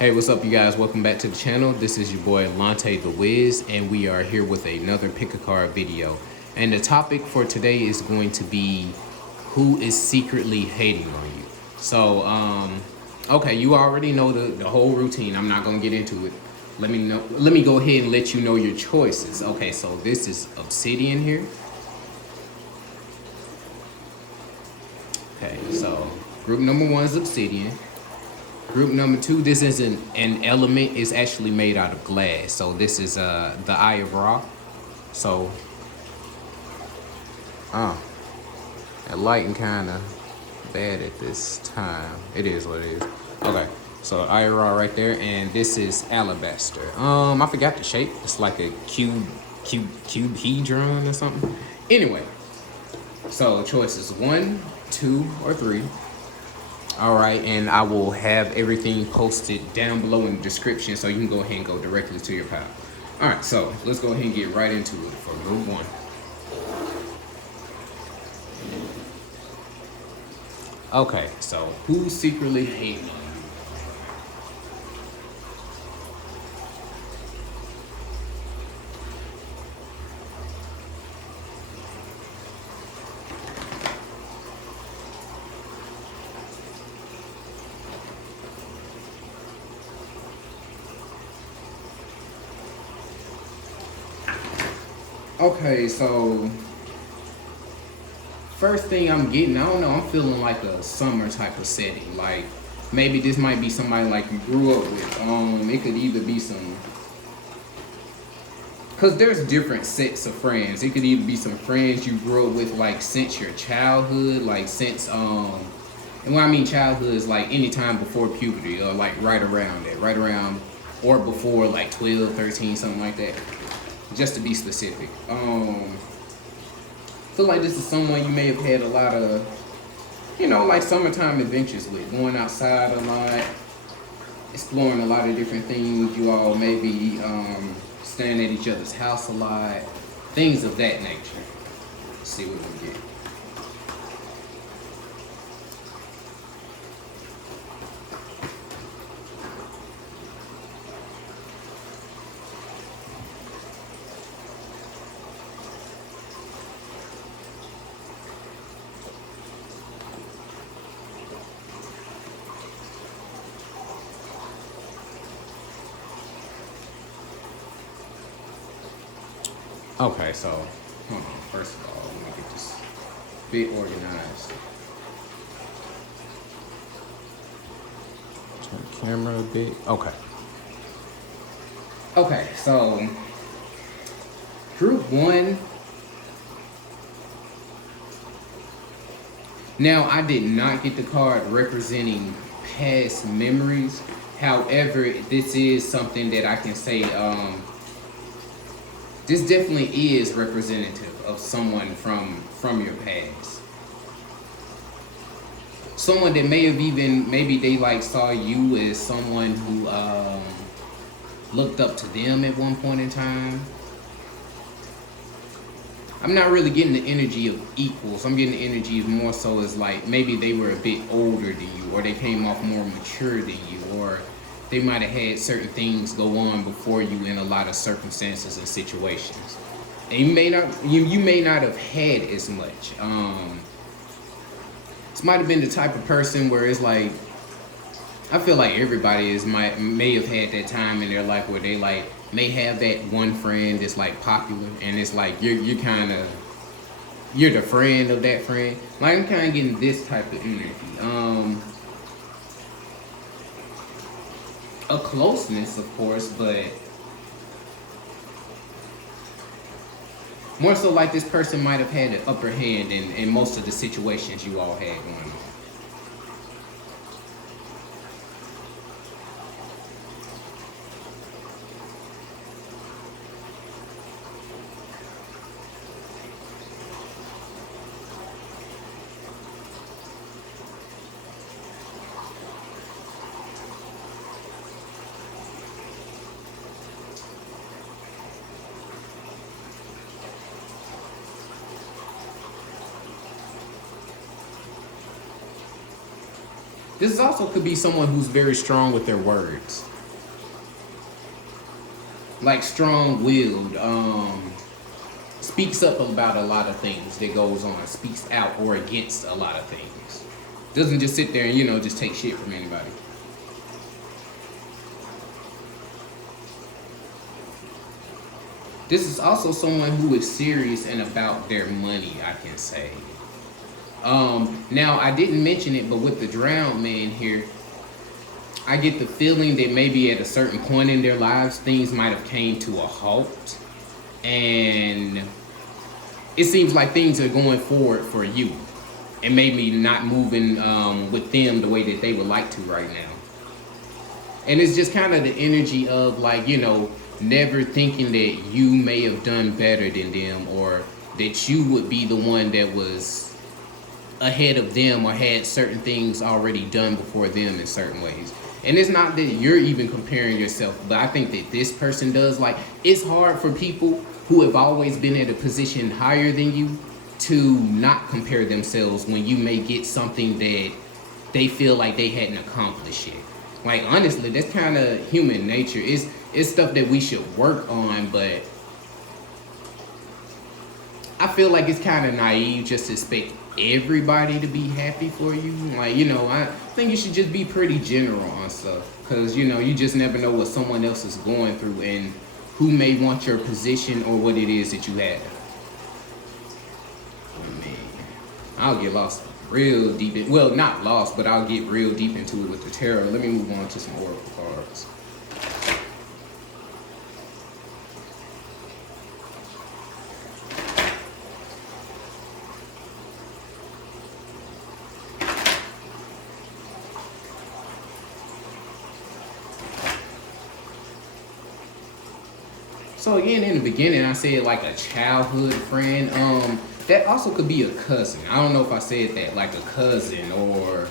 Hey, what's up, you guys? Welcome back to the channel. This is your boy Lantethewiz, and we are here with another pick a card video. And the topic for today is going to be who is secretly hating on you. So, okay, you already know the whole routine. I'm not gonna get into it. Let me go ahead and let you know your choices. Okay, so this is Obsidian here. Okay, so group number one is Obsidian. Group number two, this isn't an element, it's actually made out of glass. So this is the Eye of Ra. So that lighting kinda bad at this time. It is what it is. Okay, so Eye of Ra right there, and this is Alabaster. I forgot the shape. It's like a cubehedron or something. Anyway, so choices 1, 2, or 3. All right, and I will have everything posted down below in the description so you can go ahead and go directly to your pile. All right, so let's go ahead and get right into it for group one. Okay, so who's secretly hating on you? Okay, so first thing I'm getting, I don't know, I'm feeling like a summer type of setting. Like maybe this might be somebody like you grew up with. It could either be some, cause there's different sets of friends. It could either be some friends you grew up with like since your childhood, like since and when I mean childhood is like any time before puberty or like right around or before like 12, 13, something like that. Just to be specific. Feel like this is someone you may have had a lot of, like summertime adventures with, going outside a lot, exploring a lot of different things. You all may be staying at each other's house a lot, things of that nature. Let's see what we get. Okay, so hold on. First of all, let me get this bit organized. Turn the camera a bit. Okay. Okay, so group one. Now, I did not get the card representing past memories. However, this is something that I can say, this definitely is representative of someone from your past. Someone that may have even, maybe they like saw you as someone who looked up to them at one point in time. I'm not really getting the energy of equals. I'm getting the energy of more so as like maybe they were a bit older than you, or they came off more mature than you, or they might have had certain things go on before you in a lot of circumstances and situations. And you may not have had as much. This might have been the type of person where it's like, I feel like everybody may have had that time in their life where they like may have that one friend that's like popular, and it's like you're the friend of that friend. Like I'm kind of getting this type of energy. A closeness, of course, but more so like this person might have had an upper hand in most of the situations you all had going on. This also could be someone who's very strong with their words. like strong-willed, speaks up about a lot of things that goes on, speaks out or against a lot of things. Doesn't just sit there and, just take shit from anybody. This is also someone who is serious and about their money, I can say. Now, I didn't mention it, but with the drowned man here, I get the feeling that maybe at a certain point in their lives, things might have came to a halt. And it seems like things are going forward for you. And maybe not moving with them the way that they would like to right now. And it's just kind of the energy of like, never thinking that you may have done better than them, or that you would be the one that was ahead of them or had certain things already done before them in certain ways. And it's not that you're even comparing yourself, but I think that this person does. Like, it's hard for people who have always been at a position higher than you to not compare themselves when you may get something that they feel like they hadn't accomplished yet. Like, honestly, that's kind of human nature. It's stuff that we should work on, but I feel like it's kind of naive just to expect everybody to be happy for you. Like, I think you should just be pretty general on stuff, because, you just never know what someone else is going through and who may want your position or what it is that you have. Oh, man, I'll get lost real deep in, well, not lost, but I'll get real deep into it with the tarot. Let me move on to some oracle cards. So again, in the beginning, I said like a childhood friend. That also could be a cousin. I don't know if I said that, like a cousin, or,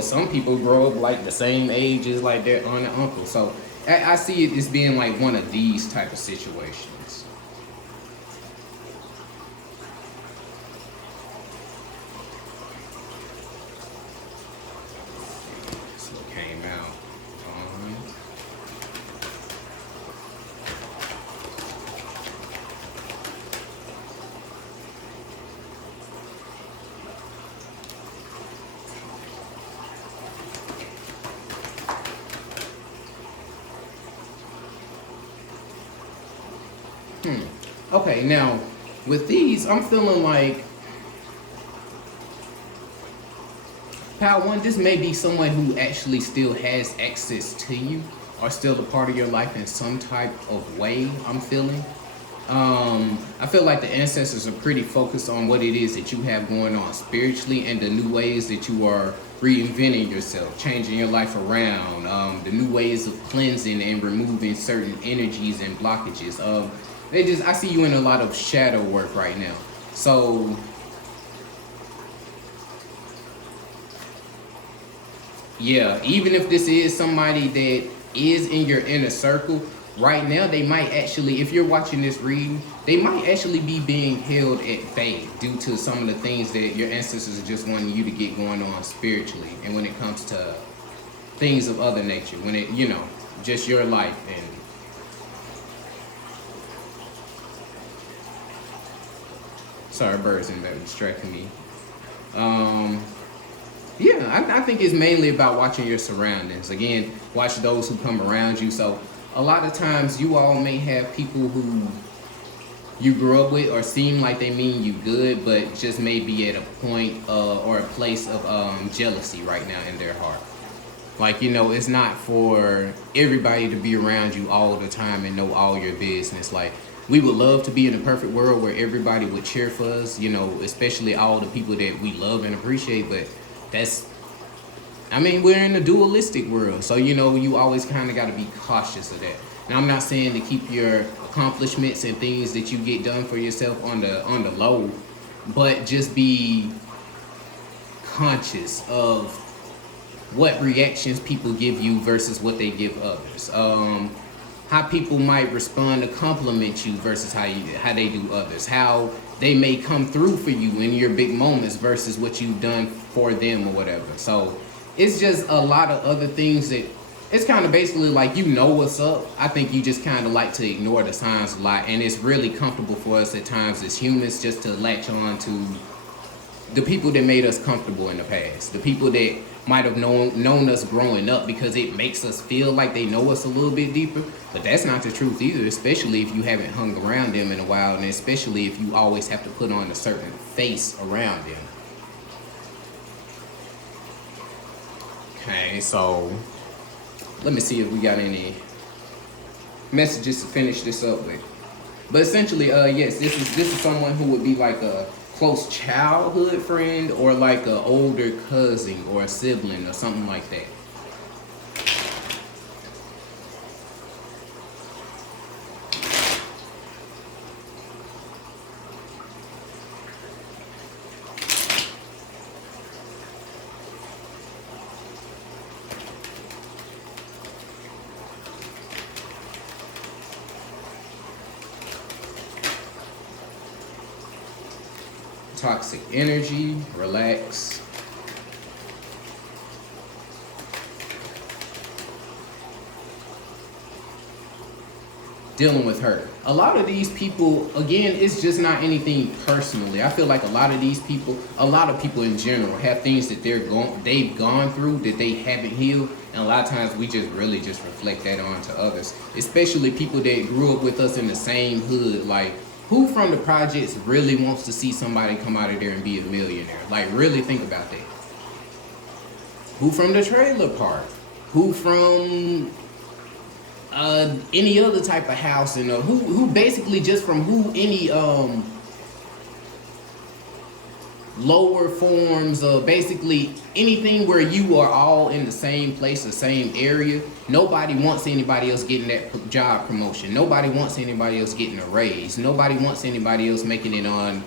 some people grow up like the same age as like their aunt and uncle. So I see it as being like one of these type of situations. So it came out. Okay, now with these, I'm feeling like Pal One, this may be someone who actually still has access to you or still a part of your life in some type of way, I'm feeling. I feel like the ancestors are pretty focused on what it is that you have going on spiritually and the new ways that you are reinventing yourself, changing your life around, the new ways of cleansing and removing certain energies and blockages. I see you in a lot of shadow work right now. So yeah, even if this is somebody that is in your inner circle, right now they might actually, if you're watching this reading, they might actually be being held at bay due to some of the things that your ancestors are just wanting you to get going on spiritually. And when it comes to things of other nature, when it, just your life. And sorry, birds in there distracting me. Yeah, I think it's mainly about watching your surroundings. Again, watch those who come around you. So a lot of times you all may have people who you grew up with or seem like they mean you good, but just may be at a point or a place of jealousy right now in their heart. Like, it's not for everybody to be around you all the time and know all your business. Like, we would love to be in a perfect world where everybody would cheer for us, especially all the people that we love and appreciate. But we're in a dualistic world. So, you always kind of got to be cautious of that. Now, I'm not saying to keep your accomplishments and things that you get done for yourself on the low, but just be conscious of what reactions people give you versus what they give others. How people might respond to compliment you versus how they do others. How they may come through for you in your big moments versus what you've done for them or whatever. So it's just a lot of other things that it's kind of basically like you know what's up. I think you just kind of like to ignore the signs a lot, and it's really comfortable for us at times as humans just to latch on to the people that made us comfortable in the past, the people that might have known us growing up, because it makes us feel like they know us a little bit deeper. But that's not the truth either, especially if you haven't hung around them in a while, and especially if you always have to put on a certain face around them. Okay, so let me see if we got any messages to finish this up with. But essentially, yes, this is someone who would be like a close childhood friend, or like an older cousin or a sibling or something like that. Toxic energy, relax. Dealing with hurt. A lot of these people, again, it's just not anything personally. I feel like a lot of people in general have things that they've gone through that they haven't healed, and a lot of times we just really just reflect that on to others, especially people that grew up with us in the same hood. Like, who from the projects really wants to see somebody come out of there and be a millionaire? Like, really think about that. Who from the trailer park? Who from any other type of house? And who basically just from any lower forms of basically anything where you are all in the same place, the same area. Nobody wants anybody else getting that job promotion. Nobody wants anybody else getting a raise. Nobody wants anybody else making it on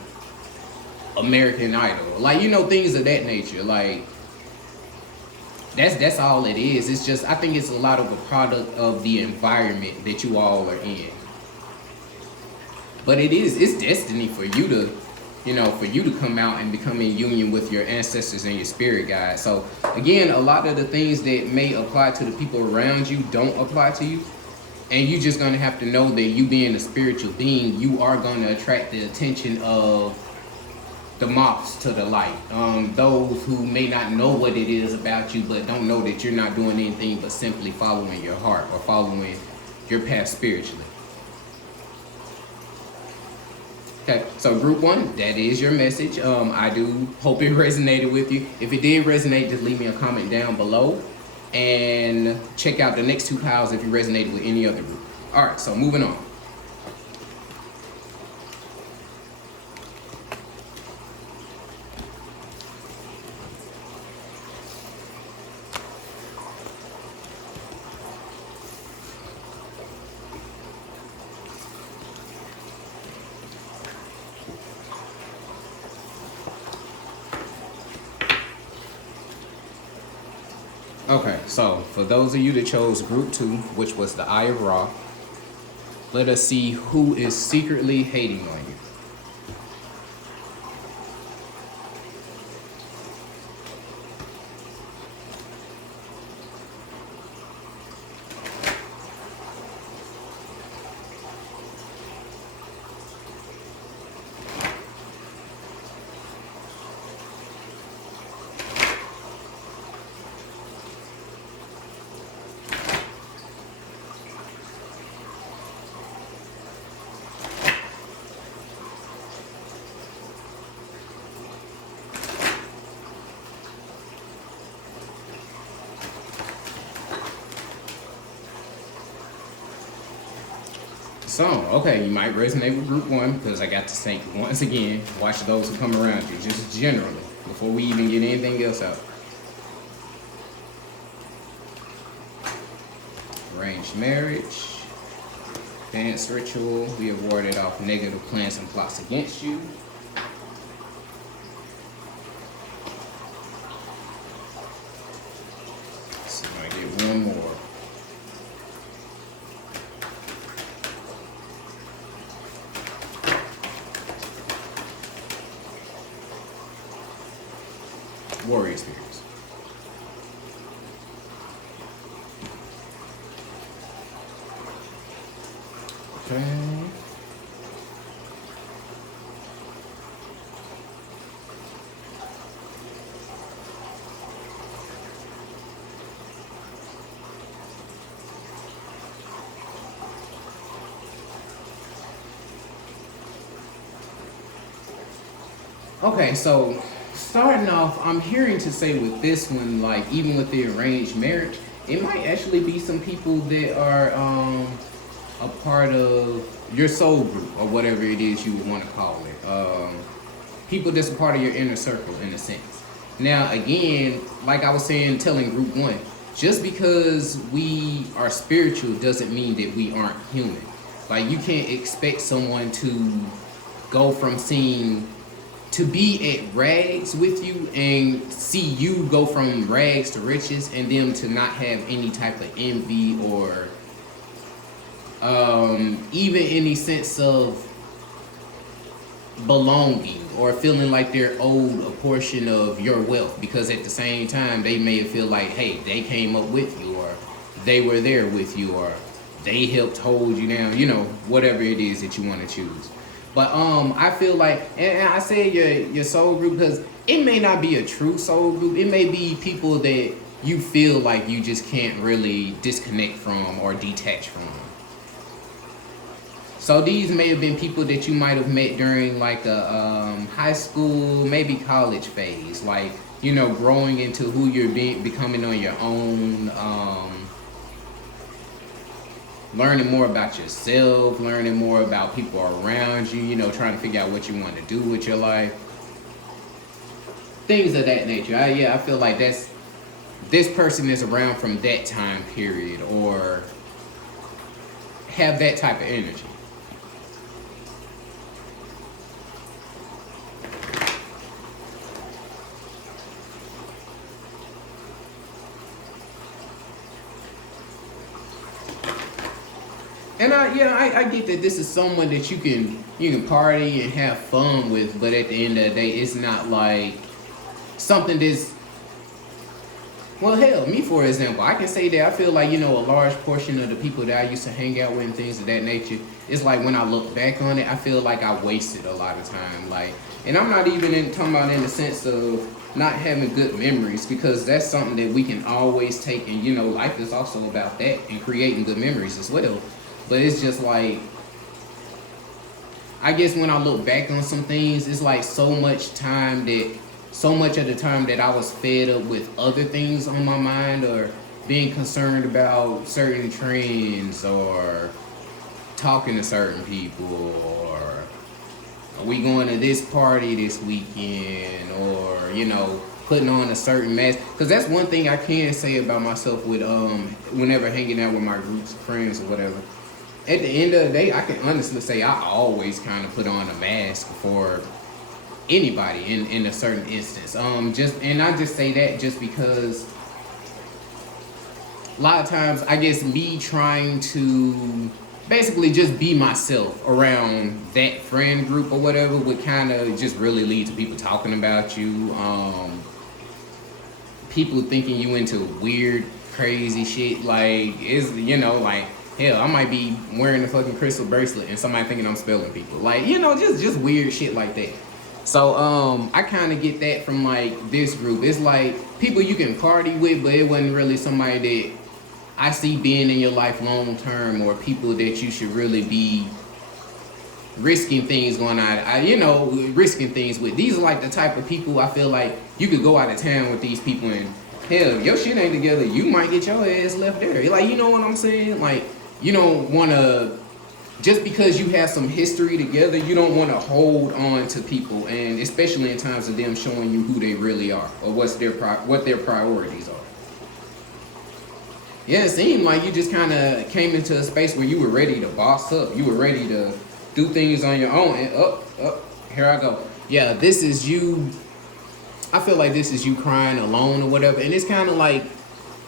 American Idol. Like, you know, things of that nature. Like, that's all it is. It's just, I think it's a lot of a product of the environment that you all are in. But it's destiny for you to, you know, for you to come out and become in union with your ancestors and your spirit guides. So again, a lot of the things that may apply to the people around you don't apply to you. And you're just gonna have to know that you being a spiritual being, you are gonna attract the attention of the moths to the light. Those who may not know what it is about you, but don't know that you're not doing anything but simply following your heart or following your path spiritually. Okay, so group one, that is your message. I do hope it resonated with you. If it did resonate, just leave me a comment down below. And check out the next two piles if you resonated with any other group. All right, so moving on. Okay, so for those of you that chose group 2, which was the Eye of Ra, let us see who is secretly hating on you. So, okay, you might resonate with group 1 because I got to say, once again, watch those who come around you, just generally, before we even get anything else out. Arranged marriage, dance ritual, we have warded off negative plans and plots against you. So I get one more. Warrior spirits. Okay. Okay, so starting off, I'm hearing to say with this one, like even with the arranged marriage, it might actually be some people that are a part of your soul group or whatever it is you would want to call it. People that's a part of your inner circle in a sense. Now, again, like I was saying, telling group one, just because we are spiritual doesn't mean that we aren't human. Like you can't expect someone to go from seeing to be at rags with you and see you go from rags to riches and them to not have any type of envy or even any sense of belonging or feeling like they're owed a portion of your wealth, because at the same time they may feel like, hey, they came up with you, or they were there with you, or they helped hold you down, whatever it is that you want to choose. But I feel like, and I say your soul group because it may not be a true soul group. It may be people that you feel like you just can't really disconnect from or detach from. So these may have been people that you might have met during like a high school, maybe college phase, like growing into who you're becoming on your own. Learning more about yourself, learning more about people around you, trying to figure out what you want to do with your life. Things of that nature. I feel like this person is around from that time period or have that type of energy. And I get that this is someone that you can party and have fun with, but at the end of the day, it's not like something that's, well, hell, me for example, I can say that I feel like, a large portion of the people that I used to hang out with and things of that nature, it's like when I look back on it, I feel like I wasted a lot of time. Like, and I'm not even talking about in the sense of not having good memories, because that's something that we can always take, and life is also about that and creating good memories as well. But it's just like, I guess when I look back on some things, it's like so much of the time that I was fed up with other things on my mind, or being concerned about certain trends, or talking to certain people, or are we going to this party this weekend, or putting on a certain mask. Because that's one thing I can say about myself with whenever hanging out with my groups of friends or whatever. At the end of the day, I can honestly say I always kind of put on a mask for anybody in a certain instance. I just say that just because a lot of times, I guess me trying to basically just be myself around that friend group or whatever would kind of just really lead to people talking about you. People thinking you into weird, crazy shit. Like, like, hell, I might be wearing a fucking crystal bracelet and somebody thinking I'm spelling people. Like, just weird shit like that. So, I kind of get that from, like, this group. It's like people you can party with, but it wasn't really somebody that I see being in your life long term, or people that you should really be risking things going on, risking things with. These are like the type of people I feel like you could go out of town with these people and, hell, your shit ain't together, you might get your ass left there. Like, you know what I'm saying? Like, you don't want to, just because you have some history together, you don't want to hold on to people, and especially in times of them showing you who they really are, or what their priorities are. Yeah, it seemed like you just kind of came into a space where you were ready to boss up. You were ready to do things on your own, and here I go. Yeah, this is you. I feel like this is you crying alone or whatever, and it's kind of like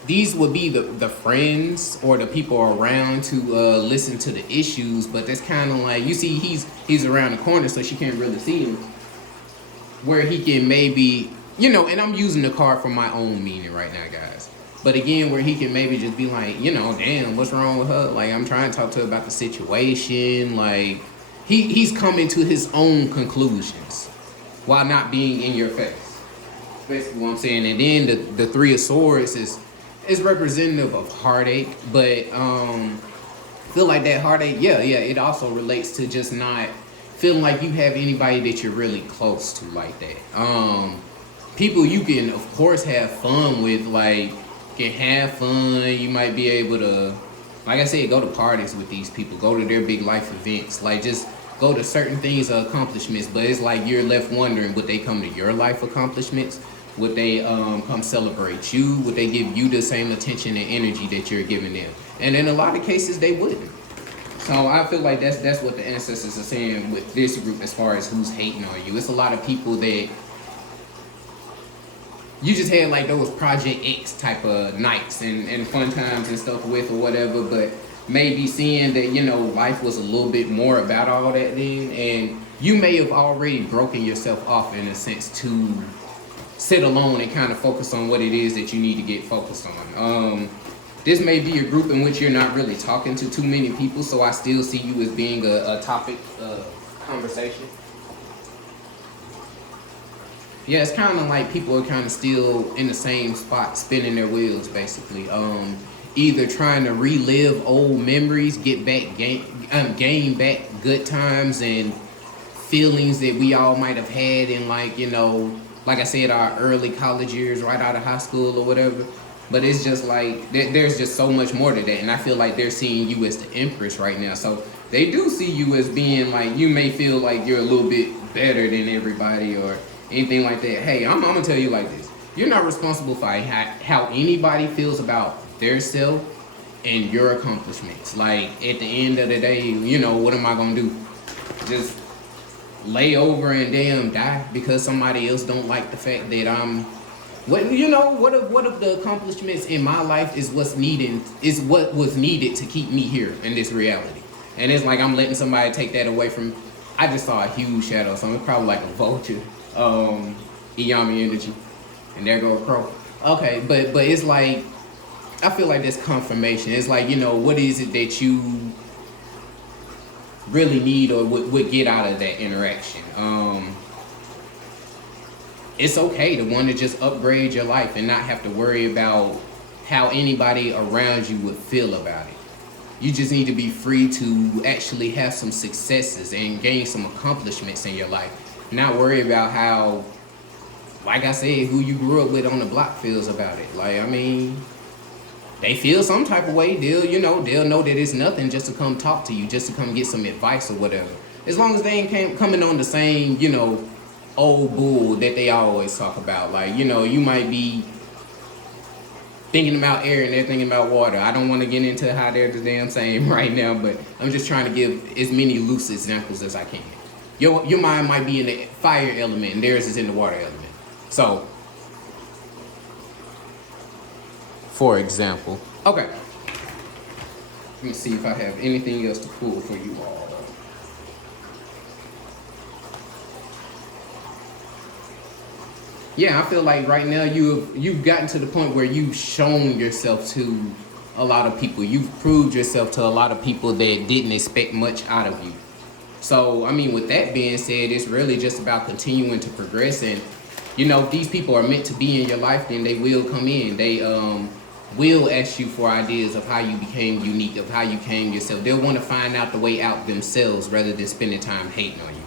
these would be the friends or the people around to listen to the issues, but that's kind of like, you see, he's around the corner, so she can't really see him, where he can maybe, and I'm using the card for my own meaning right now, guys, But again, where he can maybe just be like, you know, damn, what's wrong with her? Like, I'm trying to talk to her about the situation. Like, he's coming to his own conclusions while not being in your face. Basically what I'm saying. And then the Three of Swords is representative of heartache, but feel like that heartache, yeah, it also relates to just not feeling like you have anybody that you're really close to like that. People you can of course have fun with, like can have fun. You might be able to, like I said, go to parties with these people, go to their big life events, like just go to certain things or accomplishments. But it's like you're left wondering, would they come to your life accomplishments? Would they come celebrate you? Would they give you the same attention and energy that you're giving them? And in a lot of cases, they wouldn't. So I feel like that's what the ancestors are saying with this group as far as who's hating on you. It's a lot of people that you just had like those Project X type of nights and fun times and stuff with or whatever, but maybe seeing that, you know, life was a little bit more about all that then, and you may have already broken yourself off in a sense to sit alone and kind of focus on what it is that you need to get focused on. This may be a group in which you're not really talking to too many people, so I still see you as being a topic of conversation. Yeah, it's kind of like people are kind of still in the same spot, spinning their wheels, basically. Either trying to relive old memories, get back, gain back good times and feelings that we all might have had in, like, you know, like I said, our early college years, right out of high school or whatever. But it's just like, there's just so much more to that. And I feel like they're seeing you as the Empress right now. So they do see you as being like, you may feel like you're a little bit better than everybody or anything like that. Hey, I'm gonna tell you like this. You're not responsible for how anybody feels about their self and your accomplishments. Like, at the end of the day, you know, what am I gonna do? Just lay over and damn die because somebody else don't like the fact that I'm what if the accomplishments in my life is what was needed to keep me here in this reality. And it's like I'm letting somebody take that away from. I just saw a huge shadow, so it's probably like a vulture. Iyami energy. And there go a crow. Okay, but it's like I feel like this confirmation. It's like, you know, what is it that you really need or would get out of that interaction? It's okay to want to just upgrade your life and not have to worry about how anybody around you would feel about it. You just need to be free to actually have some successes and gain some accomplishments in your life. Not worry about how, like I said, who you grew up with on the block feels about it. Like, I mean, they feel some type of way. They'll know that it's nothing just to come talk to you, just to come get some advice or whatever. As long as they ain't coming on the same, you know, old bull that they always talk about. Like, you know, you might be thinking about air and they're thinking about water. I don't want to get into how they're the damn same right now, but I'm just trying to give as many loose examples as I can. Your mind might be in the fire element and theirs is in the water element. So, for example, okay. Let me see if I have anything else to pull for you all. Yeah, I feel like right now you've gotten to the point where you've shown yourself to a lot of people. You've proved yourself to a lot of people that didn't expect much out of you. So, I mean, with that being said, it's really just about continuing to progress. And, you know, if these people are meant to be in your life, then they will come in. They will ask you for ideas of how you became unique, of how you came yourself. They'll want to find out the way out themselves rather than spending time hating on you.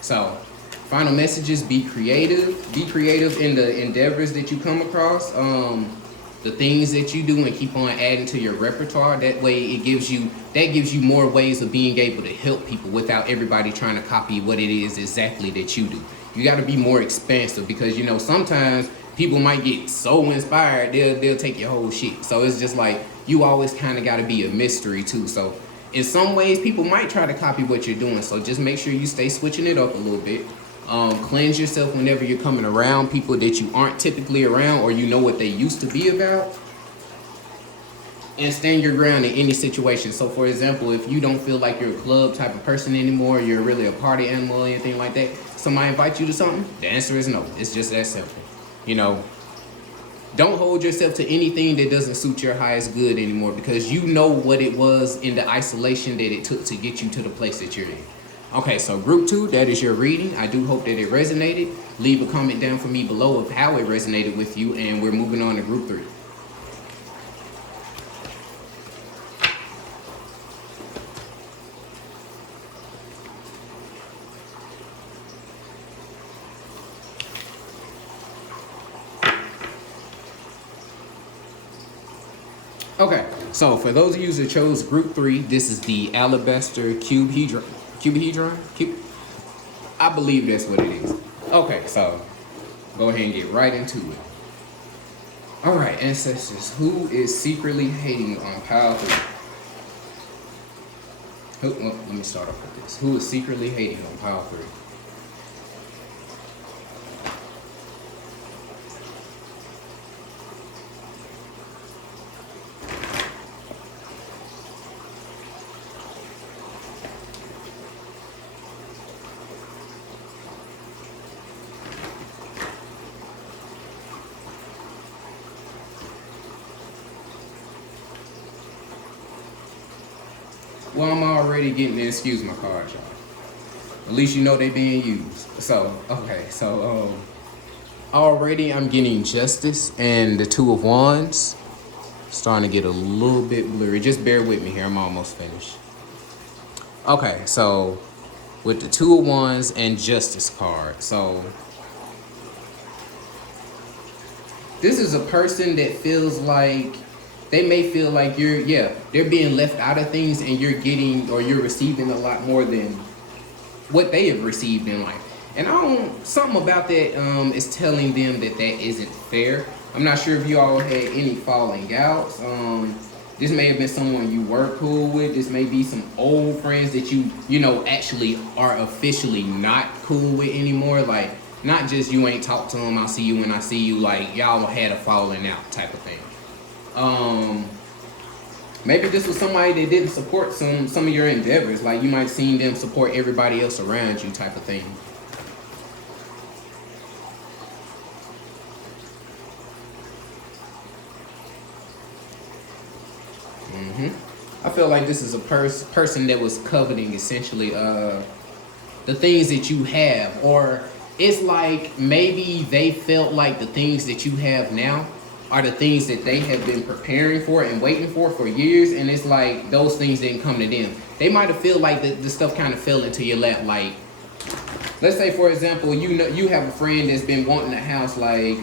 So, final messages: be creative. Be creative in the endeavors that you come across, the things that you do, and keep on adding to your repertoire. That way, that gives you more ways of being able to help people without everybody trying to copy what it is exactly that you do. You got to be more expansive because, you know, sometimes people might get so inspired they'll take your whole shit. So it's just like you always kind of got to be a mystery too. So in some ways, people might try to copy what you're doing. So just make sure you stay switching it up a little bit. Cleanse yourself whenever you're coming around people that you aren't typically around or you know what they used to be about, and stand your ground in any situation. So for example, if you don't feel like you're a club type of person anymore, you're really a party animal or anything like that, somebody invites you to something, the answer is no. It's just that simple. You know, Don't hold yourself to anything that doesn't suit your highest good anymore, because you know what it was in the isolation that it took to get you to the place that you're in. Okay, so group 2, that is your reading. I do hope that it resonated. Leave a comment down for me below of how it resonated with you, and we're moving on to group 3. Okay, so for those of you that chose group 3, this is the alabaster cubehedron. I believe that's what it is. Okay, so go ahead and get right into it. All right, ancestors, who is secretly hating on pile 3? Well, let me start off with this. Who is secretly hating on pile 3? Well, I'm already getting the excuse my cards, y'all. At least you know they being used. So, okay, so already I'm getting Justice and the Two of Wands. Starting to get a little bit blurry. Just bear with me here, I'm almost finished. Okay, so with the Two of Wands and Justice card. So this is a person that feels like they may feel like they're being left out of things, and you're getting or you're receiving a lot more than what they have received in life. And something about that is telling them that isn't fair. I'm not sure if you all had any falling outs. This may have been someone you were cool with. This may be some old friends that you know actually are officially not cool with anymore. Like, not just you ain't talked to them, I'll see you when I see you. Like, y'all had a falling out type of thing. Maybe this was somebody that didn't support some of your endeavors. Like, you might have seen them support everybody else around you type of thing. I feel like this is a person that was coveting essentially the things that you have, or it's like maybe they felt like the things that you have now are the things that they have been preparing for and waiting for years, and it's like those things didn't come to them. They might have felt like the stuff kind of fell into your lap. Like, let's say for example, you have a friend that's been wanting a house, like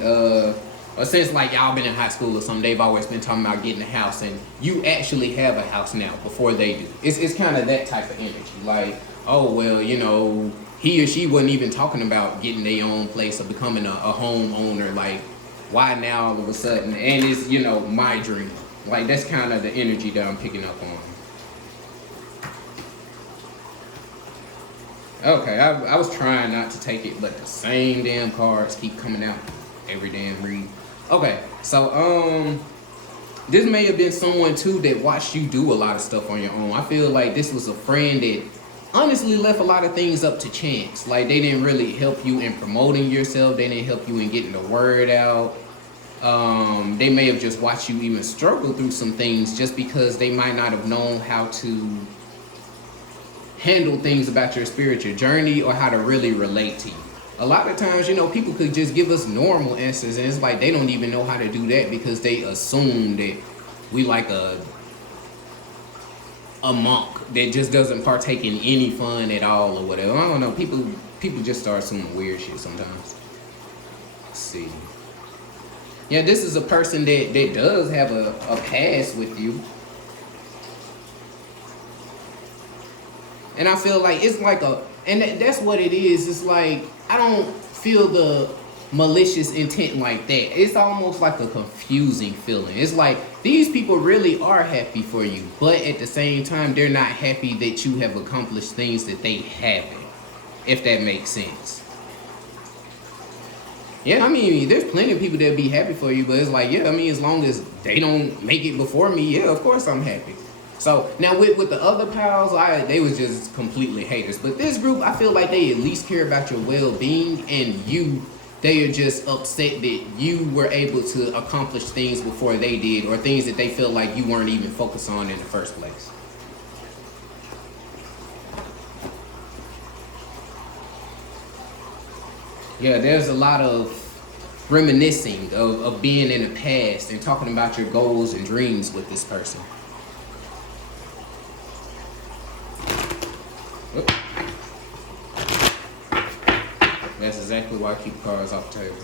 or since like y'all been in high school or something. They've always been talking about getting a house, and you actually have a house now before they do. It's kind of that type of energy. Like, oh well, you know, he or she wasn't even talking about getting their own place or becoming a homeowner. Like, why now all of a sudden? And it's, you know, my dream. Like, that's kind of the energy that I'm picking up on. Okay, I was trying not to take it, but the same damn cards keep coming out every damn read. Okay, so this may have been someone too that watched you do a lot of stuff on your own. I feel like this was a friend that honestly left a lot of things up to chance. Like, they didn't really help you in promoting yourself. They didn't help you in getting the word out. They may have just watched you even struggle through some things just because they might not have known how to handle things about your spiritual journey or how to really relate to you. A lot of times, you know, people could just give us normal answers, and it's like they don't even know how to do that because they assume that we like a monk that just doesn't partake in any fun at all or whatever. I don't know. People just start assuming weird shit sometimes. Let's see. Yeah, this is a person that does have a past with you. And I feel like it's like that's what it is. It's like, I don't feel the malicious intent like that. It's almost like a confusing feeling. It's like these people really are happy for you, but at the same time, they're not happy that you have accomplished things that they haven't, if that makes sense. Yeah, I mean, there's plenty of people that be happy for you, but it's like, yeah, I mean, as long as they don't make it before me, yeah, of course I'm happy. So now with the other pals, they was just completely haters. But this group, I feel like they at least care about your well-being and you They are just upset that you were able to accomplish things before they did, or things that they feel like you weren't even focused on in the first place. Yeah, there's a lot of reminiscing of being in the past and talking about your goals and dreams with this person. Oop. That's exactly why I keep cards off the table.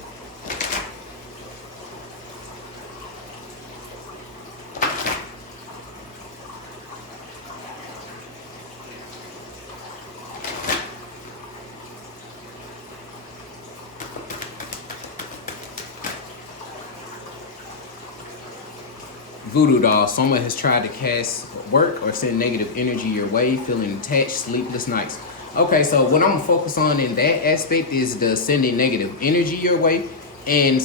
Voodoo doll, someone has tried to cast work or send negative energy your way, feeling attached, sleepless nights. Okay, so what I'm gonna focus on in that aspect is the sending negative energy your way and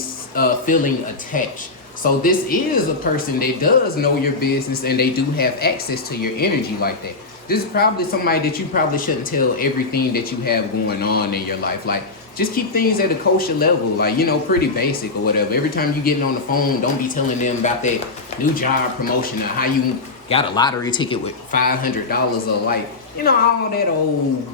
feeling attached. So this is a person that does know your business and they do have access to your energy like that. This is probably somebody that you probably shouldn't tell everything that you have going on in your life. Like, just keep things at a kosher level, like, you know, pretty basic or whatever. Every time you getting on the phone, don't be telling them about that new job promotion or how you got a lottery ticket with $500 or, like, you know, all that old,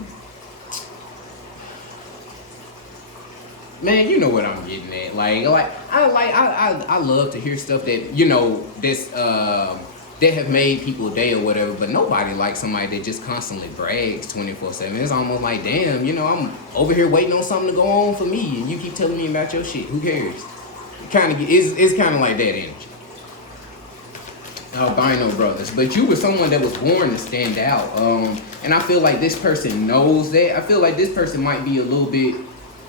man, you know what I'm getting at. I love to hear stuff that, you know, that have made people day or whatever, but nobody likes somebody that just constantly brags 24/7. It's almost like, damn, you know, I'm over here waiting on something to go on for me, and you keep telling me about your shit. Who cares? It's kind of like that energy. Albino brothers, but you were someone that was born to stand out, and I feel like this person knows that. I feel like this person might be a little bit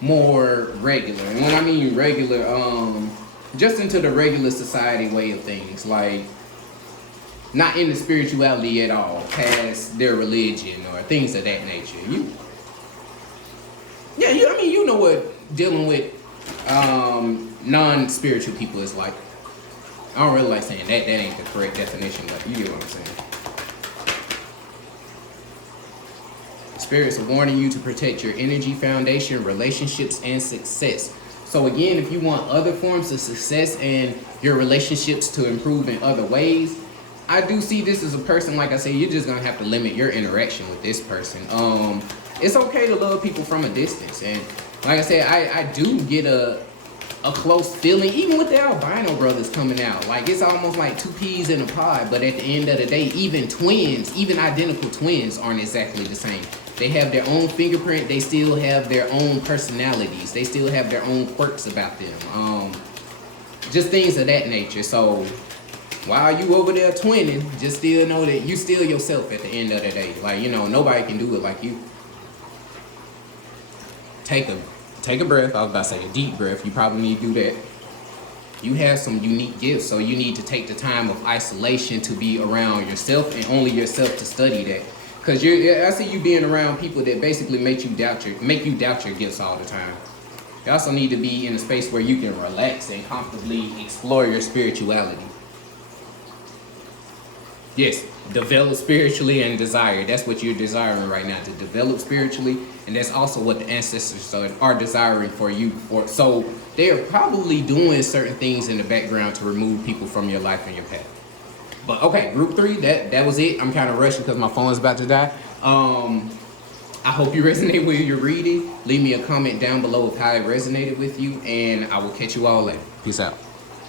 more regular, and when I mean regular, just into the regular society way of things, like not into spirituality at all, past their religion or things of that nature. I mean, you know what dealing with non-spiritual people is like. I don't really like saying that. That ain't the correct definition, but you get what I'm saying. Spirits are warning you to protect your energy, foundation, relationships, and success. So again, if you want other forms of success and your relationships to improve in other ways, I do see this as a person, like I said, you're just gonna have to limit your interaction with this person. It's okay to love people from a distance, and like I said, I do get a close feeling, even with the albino brothers coming out. Like, it's almost like two peas in a pod, but at the end of the day, even twins, even identical twins aren't exactly the same. They have their own fingerprint, they still have their own personalities, they still have their own quirks about them. Just things of that nature. So while you over there twinning, just still know that you still yourself at the end of the day. Like, you know, nobody can do it like you. Take a breath. I was about to say a deep breath. You probably need to do that. You have some unique gifts, so you need to take the time of isolation to be around yourself and only yourself to study that. Because I see you being around people that basically make you doubt your gifts all the time. You also need to be in a space where you can relax and comfortably explore your spirituality. Yes, develop spiritually and desire. That's what you're desiring right now, to develop spiritually, and that's also what the ancestors are desiring for you. So they are probably doing certain things in the background to remove people from your life and your path. But okay, group 3, that was it. I'm kind of rushing because my phone is about to die. I hope you resonate with your reading. Leave me a comment down below of how it resonated with you, and I will catch you all later. Peace out.